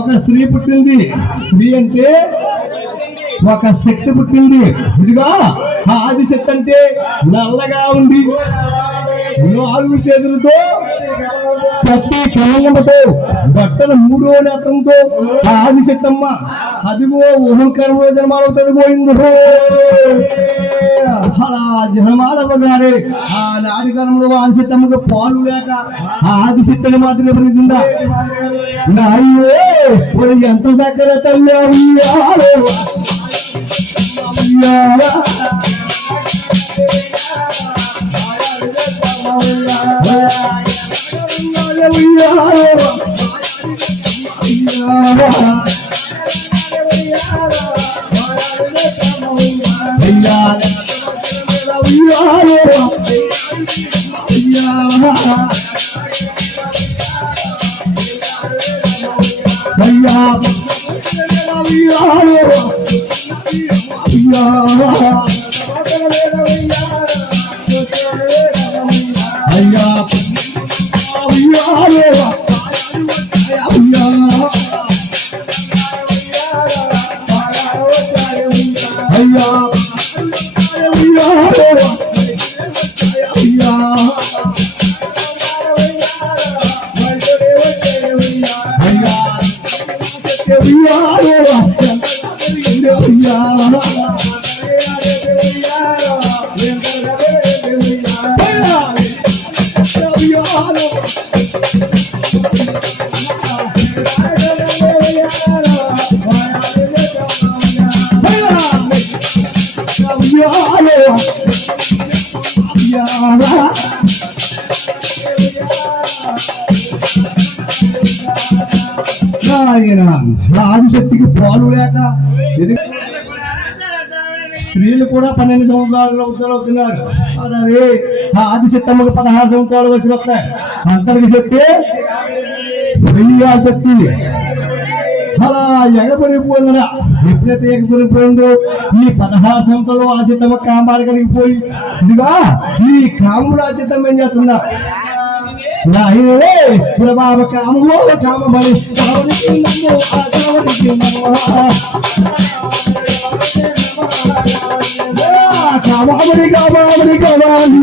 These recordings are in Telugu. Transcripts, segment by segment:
ఒక స్త్రీ పుట్టింది. స్త్రీ అంటే ఒక శక్తి పుట్టింది. ఇదిగా ఆదిశక్తి అంటే నల్లగా ఉండి 4 చేతులతో ప్రతి కలంగంతో బట్టలు 3వ నేత్రంతో ఆదిశక్తమ్మ అదిగో ఓహంకరములో జన్మాలవుతుంది. పోయింది అలా జన్మాలవ్వగానే ఆ నాటి కాలంలో ఆదిశక్తమ్మకు పాలు లేక ఆదిశక్తిని మాత్రమే ప్రతిందా. ఎంత దగ్గర తల్లి ఆదిశక్తికి పాలు లేక స్త్రీలు కూడా 12 సంవత్సరాలు అవుతున్నారు. అదే ఆదిశక్తమ్మకు 16 సంవత్సరాలు వచ్చి వస్తాయి. అంతరికి చెప్తే శక్తి అలా ఎగబడిపోయిందా. ఎప్పుడైతే ఎగబడిపోయిందో ఈ 16 సంవత్సరాలు ఆదిశక్తమ్మ కామాలు కలిగిపోయి ఇదిగా ఈ కాముడు ఆదిశక్తమ్మ ఏం చేస్తుందా ప్రభావ కామో కామబడి కామాబడి కామాబడి కావాలి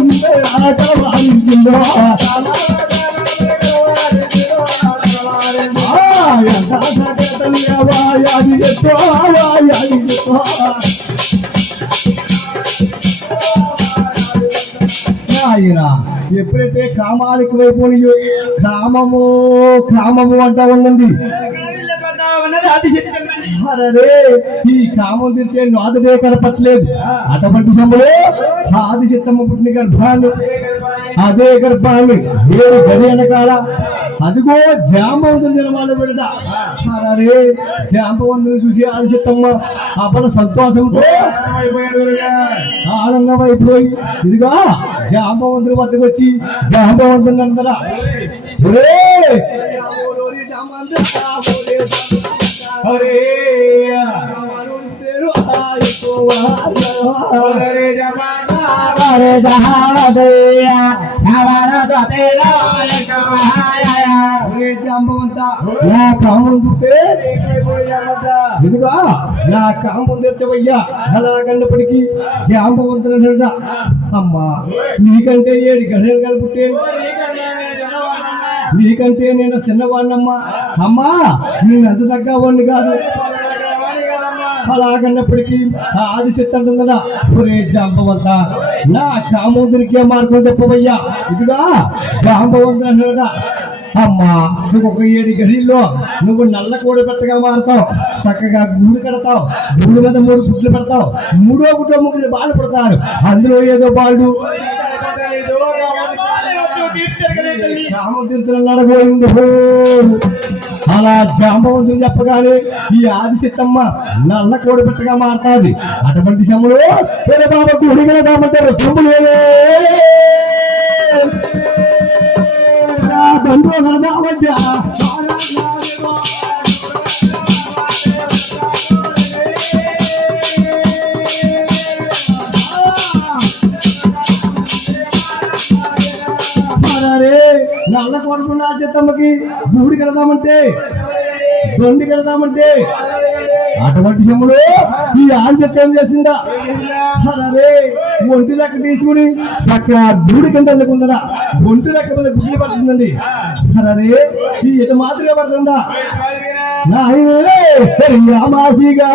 ఎప్పుడైతే కామానికి వైపోనియో కామము అంటా ఉందండి. అరే ఈ కామం తీర్చే నాదుడే కనపట్లేదు. అటువంటి సమయంలో ఆదిశక్తమ్మ పుట్టిన గర్భాన్ని అదే గర్భాన్ని 7 గడి వెనకాల అదిగో జాంబవంతులు జన్మాలు పెడత. అరే జాంబవంతులు చూసి ఆదిశక్తమ్మ అప్పుడు సంతోషంతో ఆనందమైపోయి ఇదిగా జాంబవంతుల వద్దకు వచ్చి జాంబవంతులు అందరా నా కామం చూస్తే ఇదిగా నా కామం తెచ్చవయ్యా అలాగన్నప్పటికీ జాంబవంతుడు అమ్మా నీకంటే 7 గడియలు కలుపుతే నీకంటే నేను చిన్నవాడినమ్మా. అమ్మా నేను అంత తగ్గవాడిని కాదు. అలాగన్నప్పటికీ ఆదిశక్తి అంటుందా ఒరే జాంబవంత నా కామోదరికే మార్గం చెప్పవయ్యా. ఇదిగా జాంబవంతుడు అంటున్నాడా అమ్మా నువ్వు ఒక 7 గడిల్లో నువ్వు నల్ల కోడి పెట్టగా మారుతావు. చక్కగా గూడు కడతావు. గూడు మీద 3 గుడ్లు పెడతావు. 3వ గుడ్లో 3 బాలు పడతారు. అందులో ఏదో బాలు నడబోయింది. అలా జాంబవంతులు చెప్పగానే ఈ ఆదిశక్తమ్మ నల్ల కోడి పెట్టగా మారుతాది. అటువంటి సమయంలో బాబా గుడి కడదామంటారు. బంధువు కడదామంటే నల్ల కొడుకున్న చిత్తమ్మకి గూడి కడదామంటే రెండు కడదామంటే అటువంటి చెమ్ముడు ఈ ఆంజత్ ఏం చేసిందా అరే ఒంటి లెక్క తీసుకుని చక్కగా దూడి కింద అందుకుందరా ఒంటి లెక్క మీద గుడ్లు పడుతుందండి అరే ఈ ఇట మాదిరిగా పడుతుందా మాసిగా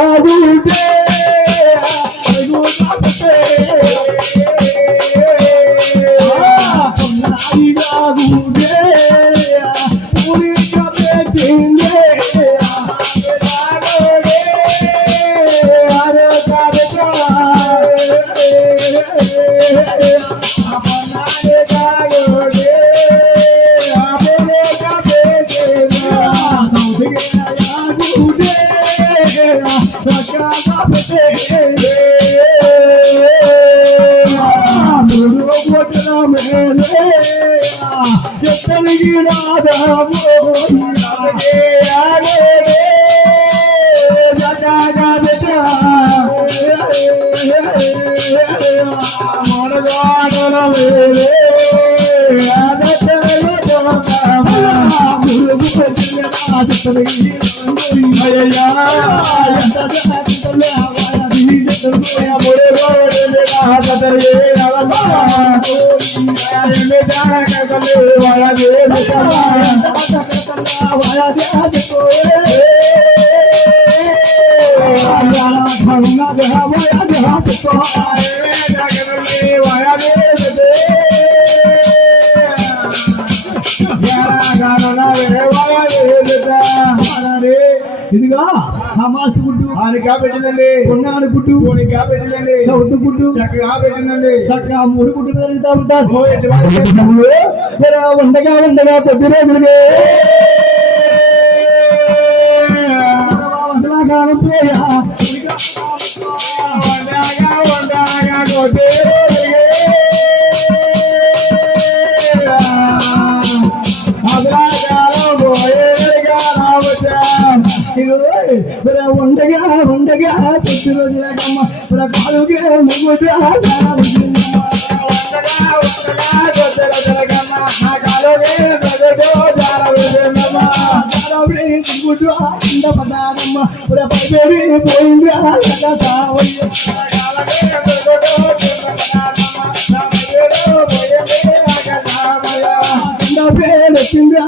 ఇదిగా హమాసు గుడ్డు ఆనికా పెట్టిందండి కొన్నాడు గుడ్డు కోనికా పెట్టిందండి చౌతు గుడ్డు చక్కగా పెట్టిందండి చక్కగా మూడు గుడ్డు జరుగుతా ఉంటారు ఉండగా ఉండగా కొద్ది రోజులుగా ఉండగా ఉండగా కొద్ది రోజులకమ్మ కాలుగే ముగ్గురు పోయింది వచ్చింది